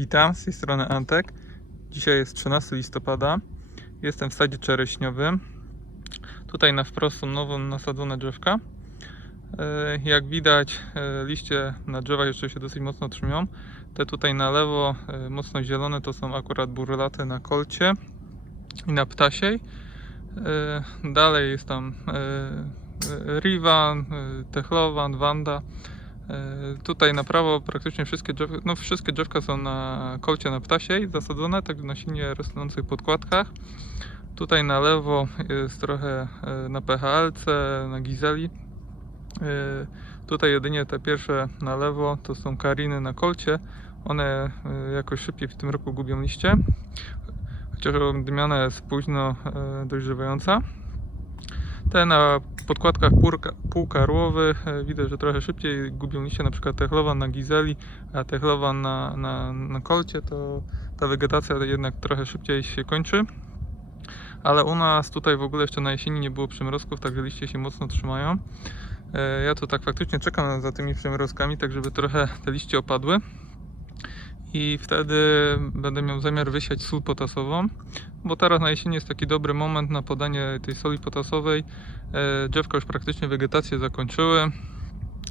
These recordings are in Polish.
Witam, z tej strony Antek. Dzisiaj jest 13 listopada. Jestem w sadzie czereśniowym. Tutaj na wprost są nowo nasadzone drzewka. E, Jak widać, e, liście na drzewach jeszcze się dosyć mocno trzymią. Te tutaj na lewo, e, mocno zielone, to są akurat burlaty na kolcie i na ptasiej. Dalej jest tam Rivan, Techlovan, Wanda. E, Tutaj na prawo praktycznie wszystkie drzewka, no wszystkie drzewka są na kolcie na ptasiej zasadzone, tak na silnie rosnących podkładkach. Tutaj na lewo jest trochę e, na PHLC, na Gizeli. E, Tutaj jedynie te pierwsze na lewo to są kariny na kolcie. One jakoś szybciej w tym roku gubią liście. Chociaż odmiana jest późno dojrzewająca. Te na podkładkach półka- półkarłowych e, widać, że trochę szybciej gubią liście, na przykład techlowan na gizeli, a techlowan na, na, na kolcie, to ta wegetacja jednak trochę szybciej się kończy. Ale u nas tutaj w ogóle jeszcze na jesieni nie było przymrozków, także liście się mocno trzymają. E, Ja tu tak faktycznie czekam za tymi przymrozkami, tak żeby trochę te liście opadły. I wtedy będę miał zamiar wysiać sól potasową, bo teraz na jesieni jest taki dobry moment na podanie tej soli potasowej. E, Drzewka już praktycznie wegetację zakończyły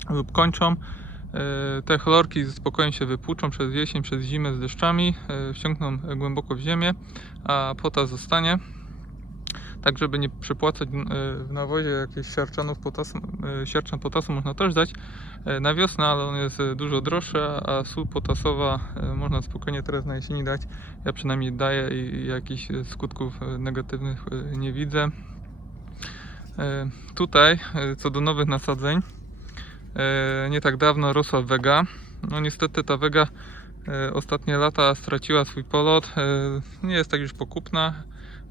lub kończą. E, Te chlorki spokojnie się wypłuczą przez jesień, przez zimę z deszczami, e, wsiąkną głęboko w ziemię, a potas zostanie. Tak, żeby nie przepłacać e, w nawozie jakichś siarczanów potasu, e, siarczan potasu można też dać e, na wiosnę, ale on jest dużo droższy, a sól potasowa można spokojnie teraz na jesieni dać. Ja przynajmniej daję i jakichś skutków negatywnych nie widzę. Tutaj, co do nowych nasadzeń, nie tak dawno rosła wega. No niestety ta wega ostatnie lata straciła swój polot. Nie jest tak już pokupna.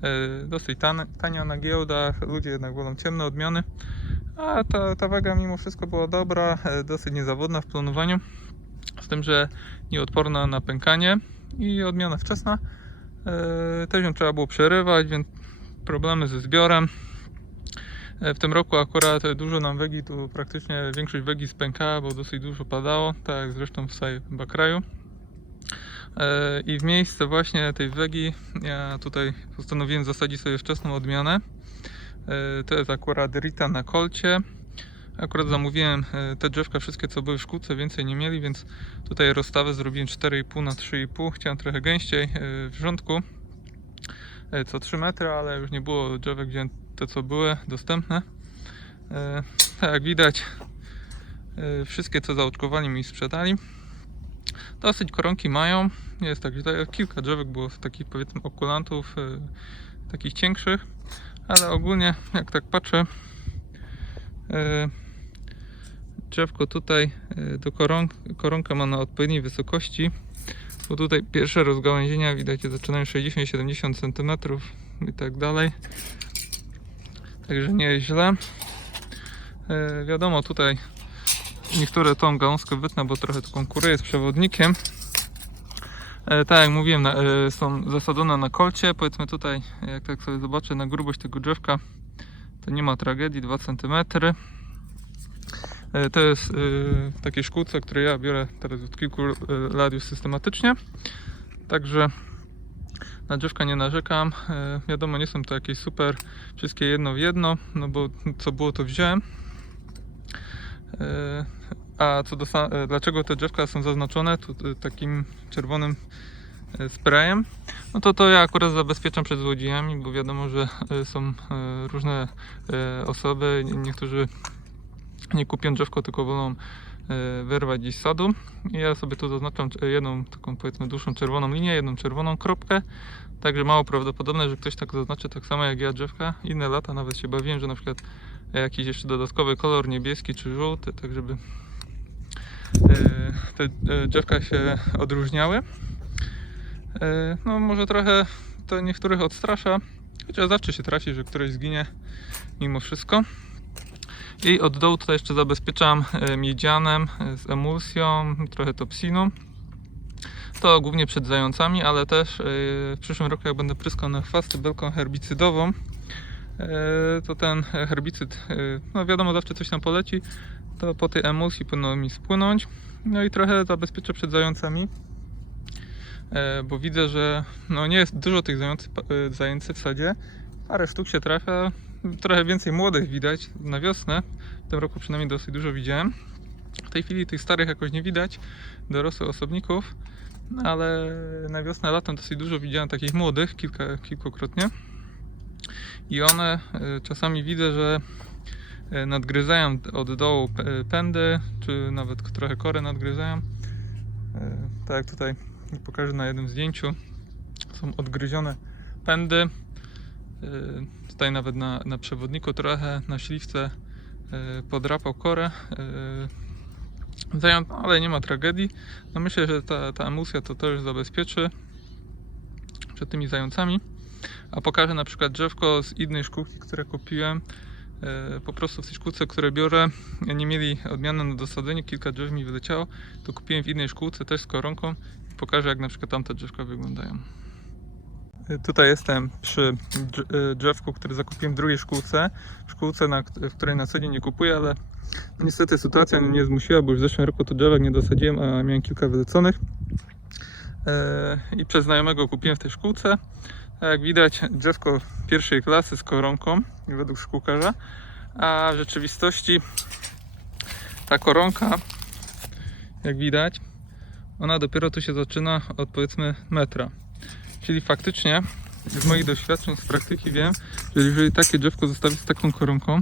E, Dosyć tan, tania na giełdach. Ludzie jednak wolą ciemne odmiany. A ta, ta wega mimo wszystko była dobra, e, dosyć niezawodna w plonowaniu. Z tym, że nieodporna na pękanie i odmiana wczesna. E, Też ją trzeba było przerywać, więc problemy ze zbiorem. W tym roku akurat dużo nam wegi, tu praktycznie większość wegi spękała, bo dosyć dużo padało, tak jak zresztą w chyba kraju. E, I w miejsce właśnie tej wegi ja tutaj postanowiłem zasadzić sobie wczesną odmianę. E, To jest akurat Rita na kolcie. Akurat zamówiłem e, te drzewka wszystkie co były w szkółce, więcej nie mieli, więc tutaj rozstawę zrobiłem 4,5 na 3,5. Chciałem trochę gęściej w rządku, co 3 metry, ale już nie było drzewek, wziąłem te co były dostępne. Tak jak widać, wszystkie co zaoczkowali mi sprzedali. Dosyć koronki mają, nie jest tak źle. Kilka drzewek było z takich powiedzmy okulantów, e, takich cięższych, ale ogólnie jak tak patrzę, e, drzewko tutaj e, do koron koronka ma na odpowiedniej wysokości, bo tutaj pierwsze rozgałęzienia widać zaczynają 60-70 cm i tak dalej. Także nie jest źle. E, wiadomo, tutaj niektóre tą gałązkę wytnę, bo trochę to konkuruje z przewodnikiem. E, tak jak mówiłem, e, są zasadzone na kolcie. Powiedzmy tutaj, jak tak sobie zobaczę na grubość tego drzewka, to nie ma tragedii, 2 cm. E, to jest e, w takiej szkółce, której ja biorę teraz od kilku lat już systematycznie. Także na drzewka nie narzekam. Wiadomo, nie są to jakieś super wszystkie jedno w jedno, no bo co było to wziąłem. A co do e, dlaczego te drzewka są zaznaczone tu, e, takim czerwonym e, sprayem, no to to ja akurat zabezpieczam przed złodziejami, bo wiadomo, że są różne osoby, Nie- niektórzy nie kupią drzewko, tylko wolą wyrwać gdzieś z sadu. Ja sobie tu zaznaczam jedną taką powiedzmy dłuższą czerwoną linię, jedną czerwoną kropkę. Także mało prawdopodobne, że ktoś tak zaznaczy tak samo jak ja drzewka. Inne lata nawet się bawiłem, że na przykład jakiś jeszcze dodatkowy kolor niebieski czy żółty, tak żeby te e, drzewka się odróżniały. E, No może trochę to niektórych odstrasza, chociaż zawsze się traci, że któryś zginie mimo wszystko. I od dołu tutaj jeszcze zabezpieczam e, miedzianem e, z emulsją, trochę topsinu. To głównie przed zającami, ale też e, w przyszłym roku jak będę pryskał na chwasty belką herbicydową, e, to ten herbicyd, e, no wiadomo zawsze coś tam poleci, to po tej emulsji powinno mi spłynąć. No i trochę zabezpieczę przed zającami. e, bo widzę, że no nie jest dużo tych zający, e, zajęcy w sadzie. Parę sztuk się trafia, trochę więcej młodych widać na wiosnę. W tym roku przynajmniej dosyć dużo widziałem. W tej chwili tych starych jakoś nie widać, dorosłych osobników, ale na wiosnę, latem dosyć dużo widziałem takich młodych, kilka, kilkukrotnie. I one e, czasami widzę, że e, nadgryzają od dołu p- pędy, czy nawet trochę kory nadgryzają. E, Tak jak tutaj pokażę na jednym zdjęciu, są odgryzione pędy. E, Tutaj nawet na, na przewodniku trochę, na śliwce e, podrapał korę. e, Zając, ale nie ma tragedii. No myślę, że ta, ta emusja to też zabezpieczy przed tymi zającami. A pokażę na przykład drzewko z innej szkółki, które kupiłem. E, Po prostu w tej szkółce, które biorę, nie mieli odmiany na dosadzenie, kilka drzew mi wyleciało. To kupiłem w innej szkółce, też z koronką. Pokażę, jak na przykład tamte drzewka wyglądają. E, Tutaj jestem przy e, drzewku, które zakupiłem w drugiej szkółce. Szkółce, na, w której na co dzień nie kupuję, ale niestety sytuacja mnie nie zmusiła, bo już w zeszłym roku to drzewek nie dosadziłem, a miałem kilka wyleconych. I przez znajomego kupiłem w tej szkółce. Jak widać, drzewko pierwszej klasy z koronką, według szkółkarza, a w rzeczywistości ta koronka, jak widać, ona dopiero tu się zaczyna od powiedzmy metra. Czyli faktycznie z moich doświadczeń, z praktyki wiem, że jeżeli takie drzewko zostawić z taką koronką,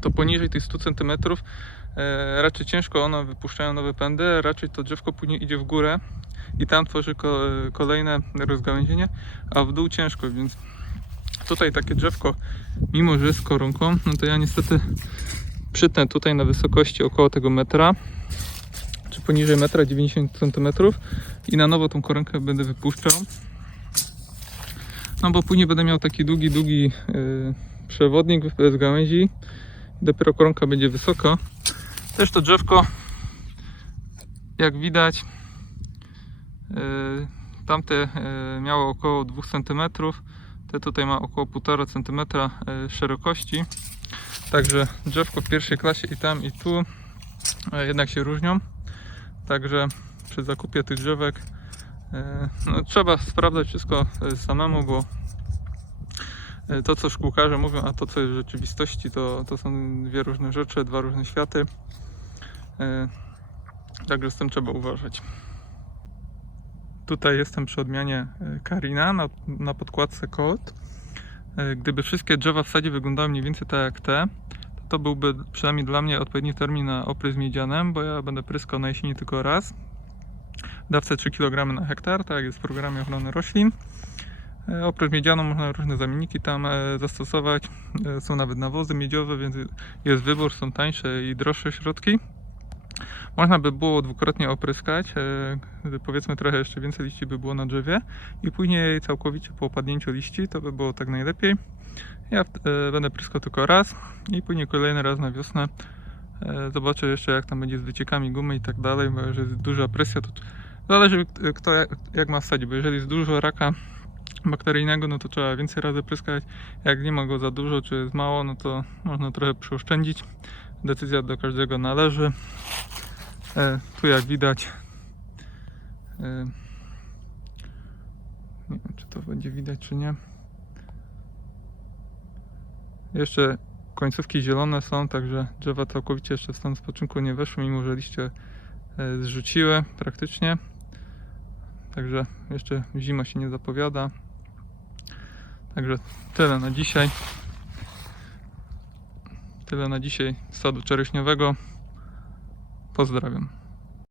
to poniżej tych 100 cm e, raczej ciężko one wypuszczają nowe pędy, raczej to drzewko później idzie w górę i tam tworzy ko, kolejne rozgałęzienie, a w dół ciężko, więc tutaj takie drzewko, mimo że z koronką, no to ja niestety przytnę tutaj na wysokości około tego metra, czy poniżej metra 90 cm i na nowo tą koronkę będę wypuszczał. No bo później będę miał taki długi, długi yy, przewodnik bez gałęzi. Dopiero koronka będzie wysoka. Też to drzewko, jak widać, tamte yy, miało około 2 cm. Te tutaj ma około 1,5 cm yy, szerokości. Także drzewko w pierwszej klasie i tam i tu jednak się różnią. Także przy zakupie tych drzewek No, trzeba sprawdzać wszystko samemu, bo to, co szkółkarze mówią, a to, co jest w rzeczywistości, to, to są dwie różne rzeczy, dwa różne światy. Także z tym trzeba uważać. Tutaj jestem przy odmianie e, Karina na, na podkładce Colt. E, Gdyby wszystkie drzewa w sadzie wyglądały mniej więcej tak jak te, to, byłby przynajmniej dla mnie odpowiedni termin na oprysk miedzianem, bo ja będę pryskał na jesieni tylko raz dawce 3 kg na hektar, tak jak jest w programie ochrony roślin. E, Oprócz miedzianą można różne zamienniki tam zastosować. Są nawet nawozy miedziowe, więc jest wybór, są tańsze i droższe środki. Można by było dwukrotnie opryskać, e, powiedzmy trochę jeszcze więcej liści by było na drzewie i później całkowicie po opadnięciu liści to by było tak najlepiej. Ja e, będę pryskał tylko raz i później kolejny raz na wiosnę. E, Zobaczę jeszcze jak tam będzie z wyciekami gumy i tak dalej, bo jeżeli jest duża presja to Zależy kto jak, ma w sadzie, bo jeżeli jest dużo raka bakteryjnego, no to trzeba więcej razy pryskać. Jak nie ma go za dużo, czy jest mało, no to można trochę przeoszczędzić. Decyzja do każdego należy. E, tu jak widać, e, nie wiem czy to będzie widać, czy nie. Jeszcze końcówki zielone są, także drzewa całkowicie jeszcze w stan spoczynku nie weszły, mimo że liście e, zrzuciły praktycznie. Także jeszcze zima się nie zapowiada. Także tyle na dzisiaj. Tyle na dzisiaj z sadu czereśniowego. Pozdrawiam.